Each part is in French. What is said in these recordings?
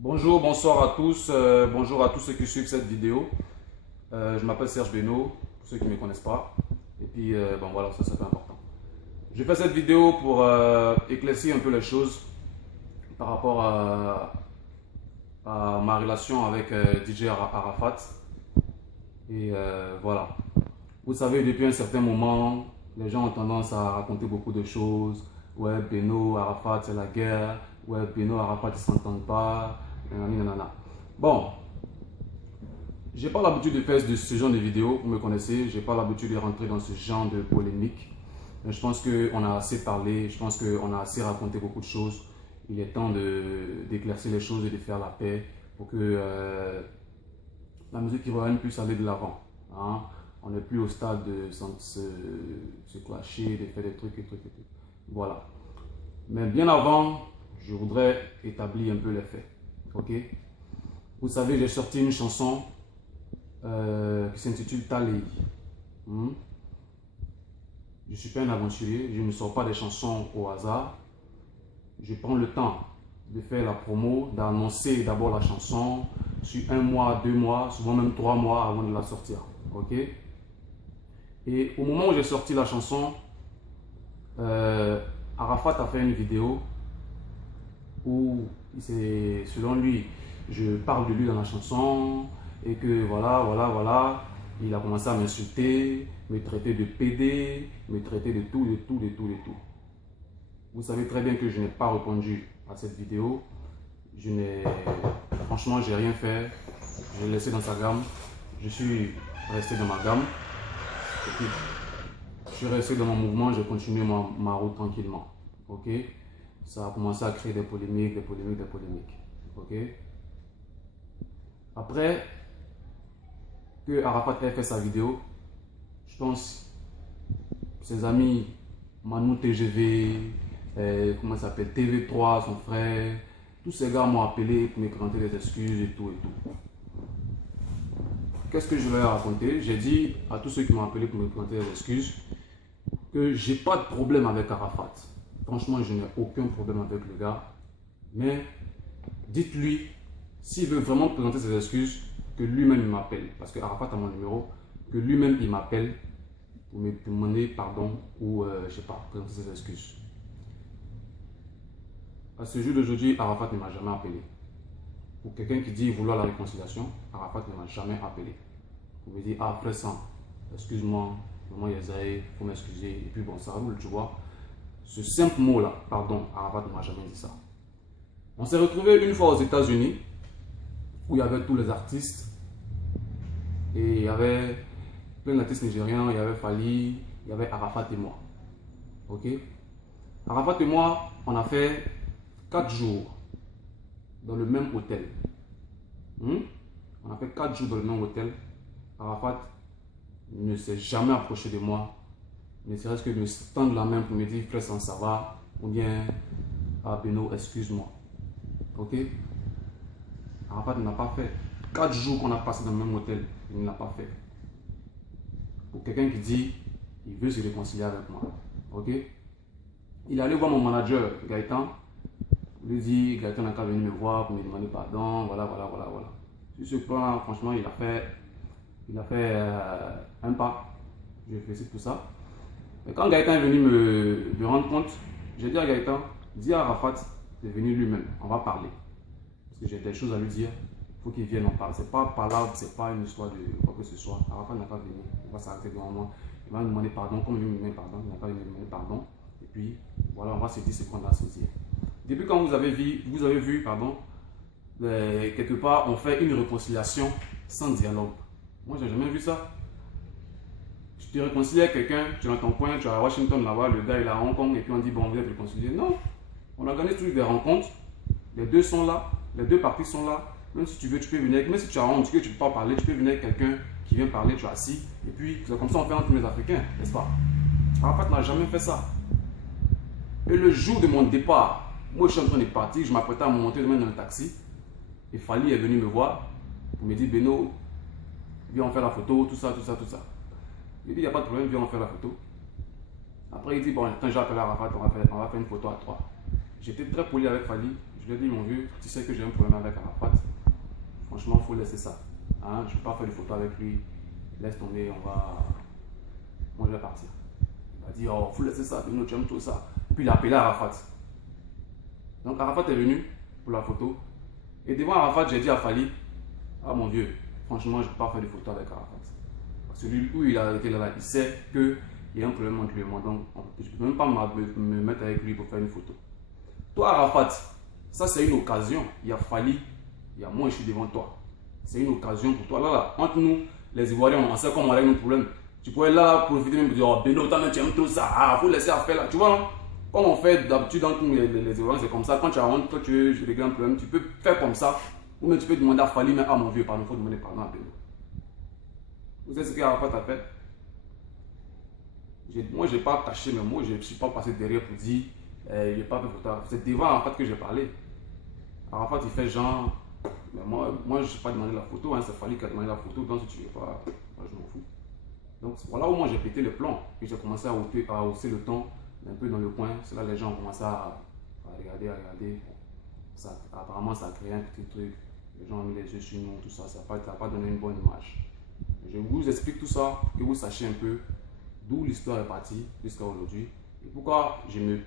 Bonjour, bonsoir à tous. Bonjour à tous ceux qui suivent cette vidéo. Je m'appelle Serge Beno, pour ceux qui ne me connaissent pas. Et puis, bon voilà, ça c'est pas important. Je fais cette vidéo pour éclaircir un peu les choses par rapport à ma relation avec DJ Arafat. Et voilà. Vous savez, depuis un certain moment, les gens ont tendance à raconter beaucoup de choses. Ouais, Beno, Arafat, c'est la guerre. Ouais, Beno, Arafat, ils ne s'entendent pas. Nanani, nanana. Bon, j'ai pas l'habitude de faire ce genre de vidéos, vous me connaissez. J'ai pas l'habitude de rentrer dans ce genre de polémique. Mais je pense qu'on a assez parlé. Je pense qu'on a assez raconté beaucoup de choses. Il est temps d'éclaircir les choses et de faire la paix pour que la musique ivoirienne puisse aller de l'avant. Hein. On n'est plus au stade de se clasher, de faire des trucs et trucs et trucs. Voilà. Mais bien avant, je voudrais établir un peu les faits. Ok? Vous savez, j'ai sorti une chanson qui s'intitule Talei. Je ne suis pas un aventurier, je ne sors pas des chansons au hasard. Je prends le temps de faire la promo, d'annoncer d'abord la chanson sur 1 mois, 2 mois, souvent même 3 mois avant de la sortir. Ok? Et au moment où j'ai sorti la chanson, Arafat a fait une vidéo où, selon lui, je parle de lui dans la chanson et que voilà, il a commencé à m'insulter, me traiter de PD, me traiter de tout. Vous savez très bien que je n'ai pas répondu à cette vidéo. Franchement, j'ai rien fait. Je l'ai laissé dans sa gamme. Je suis resté dans ma gamme. Et puis, je suis resté dans mon mouvement, j'ai continué ma route tranquillement. Ok? Ça a commencé à créer des polémiques. Ok? Après que Arafat ait fait sa vidéo, je pense ses amis Manu TGV, comment ça s'appelle, TV3, son frère, tous ces gars m'ont appelé pour me présenter des excuses et tout. Qu'est-ce que je leur ai raconté? J'ai dit à tous ceux qui m'ont appelé pour me présenter des excuses que j'ai pas de problème avec Arafat. Franchement, je n'ai aucun problème avec le gars. Mais dites-lui, s'il veut vraiment présenter ses excuses, que lui-même il m'appelle. Parce que Arafat a mon numéro, que lui-même il m'appelle pour me demander pardon ou, je sais pas, présenter ses excuses. À ce jour d'aujourd'hui, Arafat ne m'a jamais appelé. Pour quelqu'un qui dit vouloir la réconciliation, Arafat ne m'a jamais appelé. Pour me dire, ah frère Sam, excuse-moi, maman Yazaï, il faut m'excuser. Et puis bon, ça roule, tu vois. Ce simple mot-là, pardon, Arafat ne m'a jamais dit ça. On s'est retrouvé une fois aux États-Unis où il y avait tous les artistes et il y avait plein d'artistes nigérians, il y avait Fali, il y avait Arafat et moi. Ok? Arafat et moi, on a fait 4 jours dans le même hôtel. On a fait 4 jours dans le même hôtel. Arafat ne s'est jamais approché de moi, ne serait-ce que de me tendre la main pour me dire frère ça va, ou bien ah Beno, excuse-moi. Ok? Arafat ne l'a pas fait. 4 jours qu'on a passé dans le même hôtel, il ne l'a pas fait. Pour quelqu'un qui dit il veut se réconcilier avec moi. Ok? Il est allé voir mon manager Gaëtan. Il lui dit Gaëtan n'a qu'à venir me voir pour me demander pardon. Voilà. Sur ce plan, franchement, il a fait un pas. Je le félicite pour ça. Et quand Gaëtan est venu me rendre compte, j'ai dit à Gaëtan, dis à Arafat de venir lui-même, on va parler. Parce que j'ai des choses à lui dire, il faut qu'il vienne en parler. C'est pas palabre, c'est pas une histoire de quoi que ce soit. Arafat n'a pas venu, il va s'arrêter devant moi, il va me demander pardon, comme il me demande pardon, il n'a pas venu me demander pardon. Et puis voilà, on va se dire ce qu'on a à se dire. Depuis quand vous avez vu, quelque part, on fait une réconciliation sans dialogue. Moi, j'ai jamais vu ça. Tu te réconcilies avec quelqu'un, tu es dans ton coin, tu es à Washington là-bas, le gars il est à Hong Kong et puis on dit bon, vous êtes réconciliés. Non, on organise toujours des rencontres, les deux sont là, les deux parties sont là. Même si tu veux, tu peux venir, même si tu as honte, que tu ne peux pas parler, tu peux venir avec quelqu'un qui vient parler, tu es assis, et puis c'est comme ça on fait entre les Africains, n'est-ce pas? Arafat n'a jamais fait ça. Et le jour de mon départ, moi je suis en train de partir, je m'apprêtais à me monter demain dans le taxi, et Fali est venu me voir, pour me dire Beno, viens on fait la photo, tout ça. Il dit, il n'y a pas de problème, viens on fait la photo. Après, il dit, bon, quand j'ai appelé Arafat, on va faire une photo à 3. J'étais très poli avec Fali. Je lui ai dit, mon vieux, tu sais que j'ai un problème avec Arafat. Franchement, il faut laisser ça. Hein? Je ne vais pas faire de photos avec lui. Laisse tomber, moi je vais partir. Il m'a dit, oh, il faut laisser ça, tu aimes tout ça. Puis il a appelé Arafat. Donc Arafat est venu pour la photo. Et devant Arafat, j'ai dit à Fali, ah mon vieux, franchement, je ne peux pas faire de photos avec Arafat. Celui où il a été là, il sait qu'il y a un problème entre lui et moi. Donc je ne peux même pas me mettre avec lui pour faire une photo. Toi Arafat, ça c'est une occasion. Il y a Fali, il y a moi, je suis devant toi. C'est une occasion pour toi. Là, entre nous, les Ivoiriens, on sait comment on règle nos problèmes. Tu pourrais là profiter même pour dire, oh Beno, tu aimes tout ça, il faut laisser faire là. Tu vois, non? Comme on fait d'habitude entre nous, les Ivoiriens, c'est comme ça. Quand tu as honte, toi tu règles un problème, tu peux faire comme ça. Ou même tu peux demander à Fali, mais ah mon vieux, pardon, il faut demander pardon à Beno. Vous savez ce qu'Arafat a fait? Moi, je n'ai pas caché mes mots, je ne suis pas passé derrière pour dire, je n'ai pas fait photo. C'est devant Arafat que j'ai parlé. Arafat, il fait genre, mais moi je ne suis pas demandé la photo, hein, c'est Fali qui a demandé la photo, donc si tu ne veux pas, moi je m'en fous. Donc voilà où moi j'ai pété le plan, et j'ai commencé à hausser le ton un peu dans le coin. C'est là que les gens ont commencé à regarder. Ça, apparemment, ça a créé un petit truc. Les gens ont mis les yeux sur nous, tout ça, ça n'a pas donné une bonne image. Je vous explique tout ça, que vous sachiez un peu d'où l'histoire est partie jusqu'à aujourd'hui. Et pourquoi je me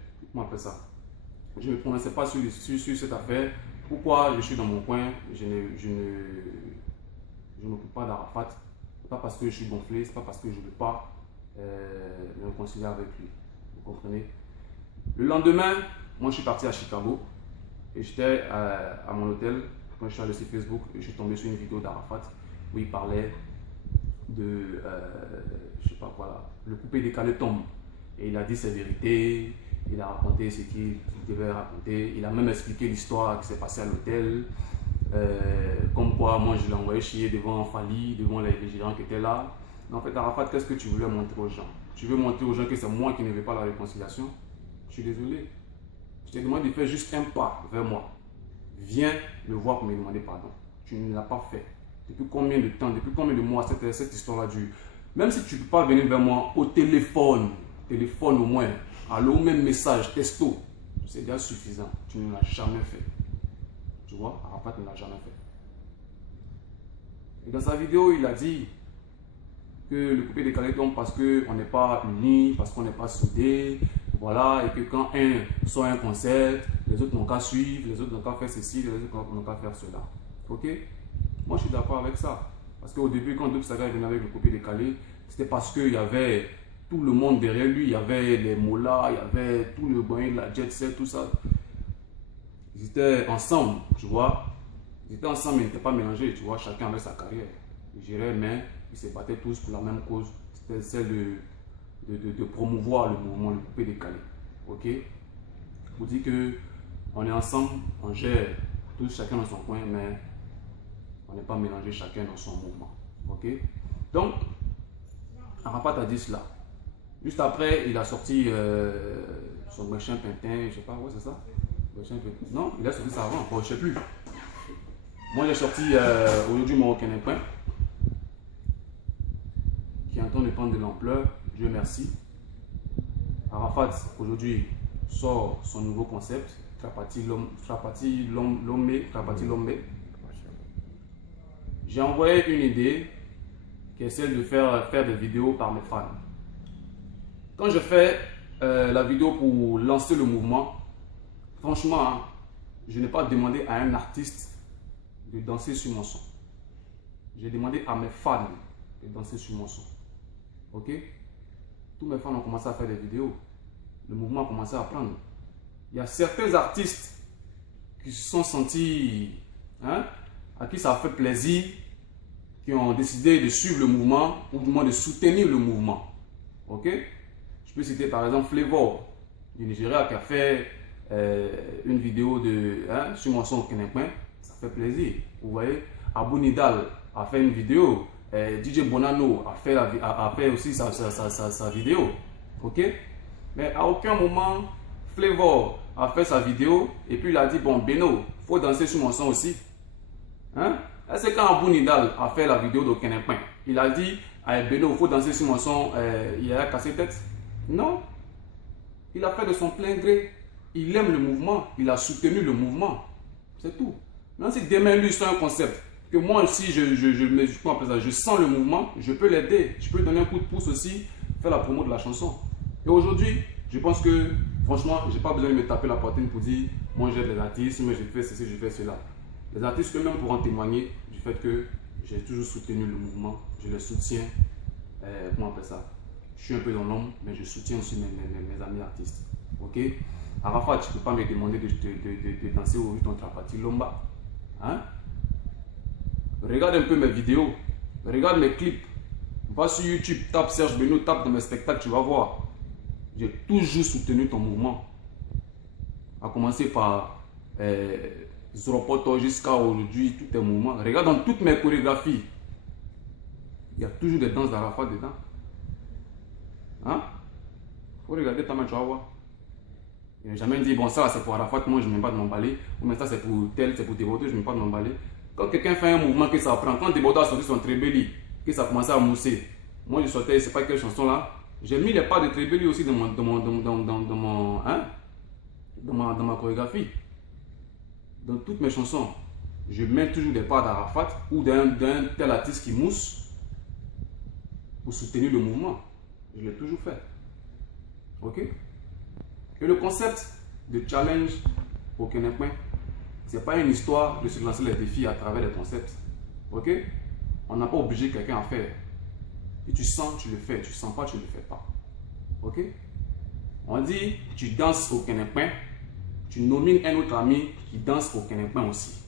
prononçais pas sur cette affaire. Pourquoi je suis dans mon coin, je ne m'occupe pas d'Arafat. Ce n'est pas parce que je suis gonflé, ce n'est pas parce que je ne veux pas me réconcilier avec lui. Vous comprenez? Le lendemain, moi je suis parti à Chicago et j'étais à mon hôtel. Quand je suis allé sur Facebook, je suis tombé sur une vidéo d'Arafat où il parlait de, je sais pas quoi là, le coupé décalé tombe. Et il a dit ses vérités, il a raconté ce qu'il devait raconter, il a même expliqué l'histoire qui s'est passée à l'hôtel, comme quoi moi je l'ai envoyé chier devant Fali, devant les gérants qui étaient là. Mais en fait, Arafat, qu'est-ce que tu voulais montrer aux gens? Tu veux montrer aux gens que c'est moi qui ne veux pas la réconciliation? Je suis désolé. Je te demande de faire juste un pas vers moi. Viens me voir pour me demander pardon. Tu ne l'as pas fait. Depuis combien de temps, depuis combien de mois cette histoire-là dure? Même si tu ne peux pas venir vers moi au téléphone au moins, allô, même message, texto, c'est déjà suffisant. Tu ne l'as jamais fait. Tu vois, Arafat ne l'a jamais fait. Et dans sa vidéo, il a dit que le coupé décalé tombe parce qu'on n'est pas unis, parce qu'on n'est pas soudés, voilà, et que quand un sort un concept, les autres n'ont qu'à suivre, les autres n'ont qu'à faire ceci, les autres n'ont qu'à faire cela. Ok? Moi, je suis d'accord avec ça. Parce qu'au début, quand Doug Saga est venu avec le coupé décalé, c'était parce qu'il y avait tout le monde derrière lui. Il y avait les Mola, il y avait tout le Boeing, la Jet Set, tout ça. Ils étaient ensemble, tu vois. Ils étaient ensemble, mais ils n'étaient pas mélangés, tu vois. Chacun avait sa carrière. Ils géraient, mais ils se battaient tous pour la même cause. C'était celle de promouvoir le mouvement, le coupé décalé. Ok? Pour dire qu'on est ensemble, on gère tous chacun dans son coin, mais on n'est pas mélangé chacun dans son mouvement. Ok? Donc, Arafat a dit cela. Juste après, il a sorti son machin Pintin, je sais pas, ouais, c'est ça? Non, il a sorti ça avant, bon, je sais plus. Moi, j'ai sorti aujourd'hui mon Canépin, qui est en train de prendre de l'ampleur, Dieu merci. Arafat, aujourd'hui, sort son nouveau concept, Trapati Lombe. J'ai envoyé une idée qui est celle de faire des vidéos par mes fans. Quand je fais la vidéo pour lancer le mouvement, franchement, hein, je n'ai pas demandé à un artiste de danser sur mon son. J'ai demandé à mes fans de danser sur mon son. Ok? Tous mes fans ont commencé à faire des vidéos. Le mouvement a commencé à prendre. Il y a certains artistes qui se sont sentis, hein, à qui ça a fait plaisir, qui ont décidé de suivre le mouvement ou du moins de soutenir le mouvement. Ok? Je peux citer par exemple Flavor du Nigeria qui a fait une vidéo sur mon son Kenekmen. Ça fait plaisir. Vous voyez? Abou Nidal a fait une vidéo. DJ Bonano a fait aussi sa vidéo. Ok? Mais à aucun moment, Flavor a fait sa vidéo et puis il a dit, bon, Beno, il faut danser sur mon son aussi. Hein? C'est quand Abou Nidal a fait la vidéo de Kenekmen, il a dit, Beno, il faut danser sur mon son, il a cassé tête. Non. Il a fait de son plein gré. Il aime le mouvement, il a soutenu le mouvement. C'est tout. Maintenant, si demain, lui, c'est un concept, que moi aussi, je sens le mouvement, je peux l'aider. Je peux lui donner un coup de pouce aussi, faire la promo de la chanson. Et aujourd'hui, je pense que, franchement, je n'ai pas besoin de me taper la poitrine pour dire, moi j'aide les artistes, mais je fais ceci, je fais cela. Les artistes eux-mêmes pourront témoigner du fait que j'ai toujours soutenu le mouvement, je les soutiens. Comment on appelle ça? Je suis un peu dans l'ombre, mais je soutiens aussi mes amis artistes. Ok? Arafat, tu ne peux pas me demander de danser au ton trapati lomba. Hein? Regarde un peu mes vidéos, regarde mes clips. Va sur YouTube, tape Serge Beno, tape dans mes spectacles, tu vas voir. J'ai toujours soutenu ton mouvement. À commencer par Zoropoto jusqu'à aujourd'hui, tous tes mouvements. Regarde dans toutes mes chorégraphies. Il y a toujours des danses d'Arafat dedans. Hein? Faut regarder ta main, tu vas voir. Il n'a jamais dit, bon, ça c'est pour Arafat, moi je ne mets pas de m'emballer. Ou mais ça c'est pour tel, c'est pour Débordeaux, je ne mets pas de m'emballer. Quand quelqu'un fait un mouvement que ça prend, quand Débordeaux a sorti son trébéli, que ça a commencé à mousser, moi je sortais, je ne sais pas quelle chanson là, j'ai mis les pas de trébéli aussi dans ma chorégraphie. Dans toutes mes chansons, je mets toujours des pas d'Arafat ou d'un tel artiste qui mousse pour soutenir le mouvement. Je l'ai toujours fait. Ok? Et le concept de challenge au Kenepin, ce n'est pas une histoire de se lancer les défis à travers les concepts. Ok? On n'a pas obligé quelqu'un à faire. Si tu sens, tu le fais. Tu ne sens pas, tu ne le fais pas. Ok? On dit, tu danses au Kenepin, tu nomines un autre ami qui danse au Kenepin aussi.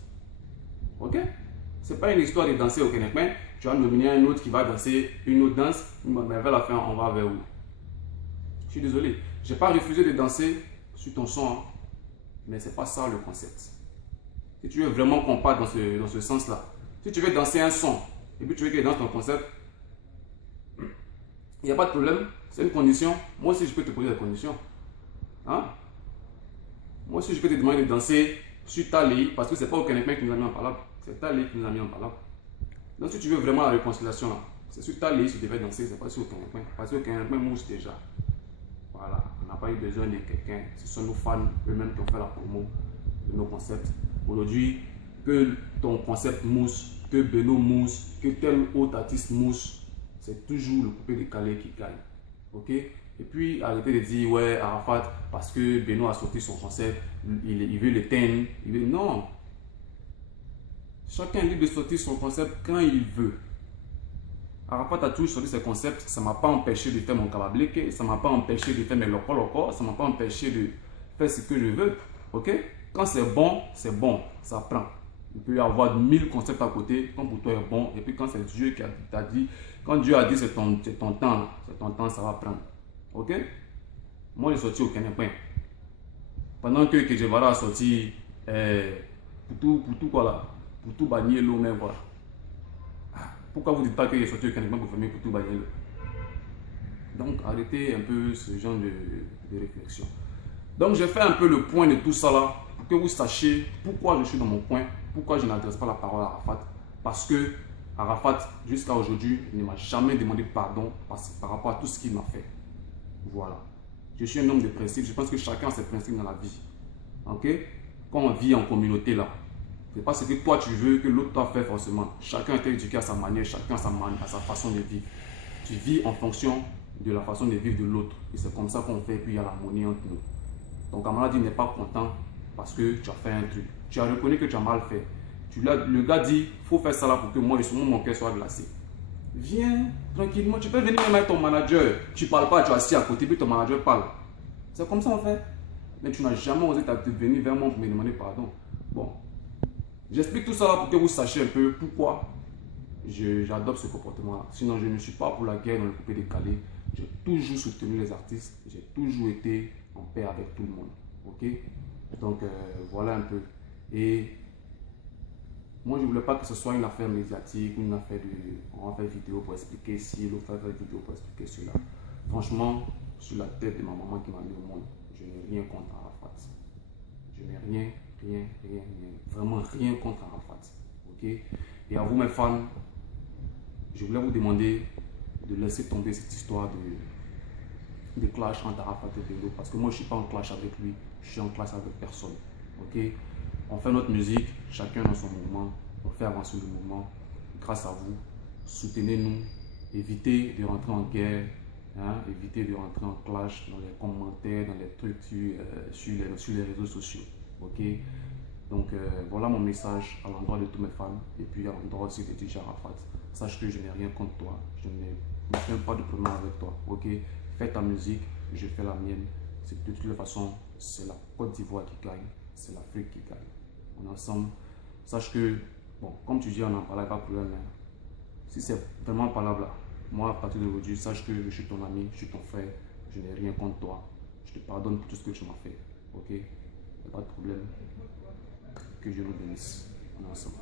Ok? Ce n'est pas une histoire de danser au Kenepin, tu vas nominer un autre qui va danser une autre danse, mais vers la fin, on va vers où? Je suis désolé. Je n'ai pas refusé de danser sur ton son, hein, mais ce n'est pas ça le concept. Si tu veux vraiment qu'on parte dans ce sens-là, si tu veux danser un son, et puis tu veux qu'il danse ton concept, il n'y a pas de problème, c'est une condition. Moi aussi, je peux te poser des conditions. Hein? Moi aussi, je peux te demander de danser sur Tali, parce que ce n'est pas aucun mec qui nous a mis en palabre, c'est Tali qui nous a mis en palabre. Donc, si tu veux vraiment la réconciliation, c'est sur Tali que tu devais danser, c'est pas sur aucun mec, parce que aucun mec mousse déjà. Voilà, on n'a pas eu besoin de quelqu'un. Ce sont nos fans eux-mêmes qui ont fait la promo de nos concepts. Aujourd'hui, que ton concept mousse, que Beno mousse, que tel autre artiste mousse, c'est toujours le coupé décalé qui gagne. Ok? Et puis, arrêtez de dire, ouais, Arafat, parce que Beno a sorti son concept, il veut l'éteindre. Non. Chacun est libre de sortir son concept quand il veut. Arafat a toujours sorti ses concepts, ça ne m'a pas empêché de faire mon kabableke, ça ne m'a pas empêché de faire mes loko, ça ne m'a pas empêché de faire ce que je veux. Ok? Quand c'est bon, ça prend. Il peut y avoir 1000 concepts à côté, quand pour toi est bon, et puis quand c'est Dieu qui t'a dit, quand Dieu a dit c'est ton temps, ça va prendre. Ok? Moi j'ai sorti au Kenepin. Pendant que Kejevara a sorti pour tout quoi là, pour tout bannir l'eau même quoi. Pourquoi vous ne dites pas qu'il est sorti au Canada pour fermer pour tout bagner? Donc arrêtez un peu ce genre de réflexion. Donc j'ai fait un peu le point de tout ça là, pour que vous sachiez pourquoi je suis dans mon coin, pourquoi je n'adresse pas la parole à Arafat. Parce que Arafat, jusqu'à aujourd'hui, ne m'a jamais demandé pardon par rapport à tout ce qu'il m'a fait. Voilà. Je suis un homme de principe, je pense que chacun a ses principes dans la vie. Ok? Quand on vit en communauté là, ce n'est pas ce que toi tu veux que l'autre t'a fait forcément. Chacun est éduqué à sa manière, chacun a sa façon de vivre. Tu vis en fonction de la façon de vivre de l'autre. Et c'est comme ça qu'on fait, et puis il y a l'harmonie entre nous. Ton camarade n'est pas content parce que tu as fait un truc. Tu as reconnu que tu as mal fait. Le gars dit, il faut faire ça là pour que moi, mon cœur soit glacé. Viens tranquillement, tu peux venir même avec ton manager. Tu ne parles pas, tu es assis à côté, puis ton manager parle. C'est comme ça en fait. Mais tu n'as jamais osé venir vers moi pour me demander pardon. Bon. J'explique tout ça là pour que vous sachiez un peu pourquoi j'adopte ce comportement-là. Sinon, je ne suis pas pour la guerre dans le coupé décalé. J'ai toujours soutenu les artistes. J'ai toujours été en paix avec tout le monde. Ok? Donc, voilà un peu. Et moi, je ne voulais pas que ce soit une affaire médiatique, une affaire de... On va faire vidéo pour expliquer ci, l'autre va faire vidéo pour expliquer cela. Franchement, sur la tête de ma maman qui m'a mis au monde, je n'ai rien contre Arafat. Je n'ai rien, vraiment rien contre Arafat. Ok? Et à vous mes fans, je voulais vous demander de laisser tomber cette histoire de clash entre Arafat et Beno, parce que moi je ne suis pas en clash avec lui, je suis en clash avec personne. Ok? On fait notre musique, chacun dans son mouvement, on fait avancer le mouvement grâce à vous. Soutenez-nous, évitez de rentrer en guerre, hein, évitez de rentrer en clash dans les commentaires, dans les trucs sur les réseaux sociaux. Ok? Donc voilà mon message à l'endroit de tous mes fans et puis à l'endroit aussi de DJ Arafat. Sache que je n'ai rien contre toi, je n'ai même pas de problème avec toi. Ok? Fais ta musique, je fais la mienne. De toute façon, c'est la Côte d'Ivoire qui gagne, c'est l'Afrique qui gagne. On est ensemble. Sache que, bon, comme tu dis, on en parle pas de problème. Mais si c'est vraiment valable, moi à partir d'aujourd'hui, sache que je suis ton ami, je suis ton frère, je n'ai rien contre toi. Je te pardonne pour tout ce que tu m'as fait. Ok? Il n'y a pas de problème. Que Dieu nous bénisse. On est ensemble.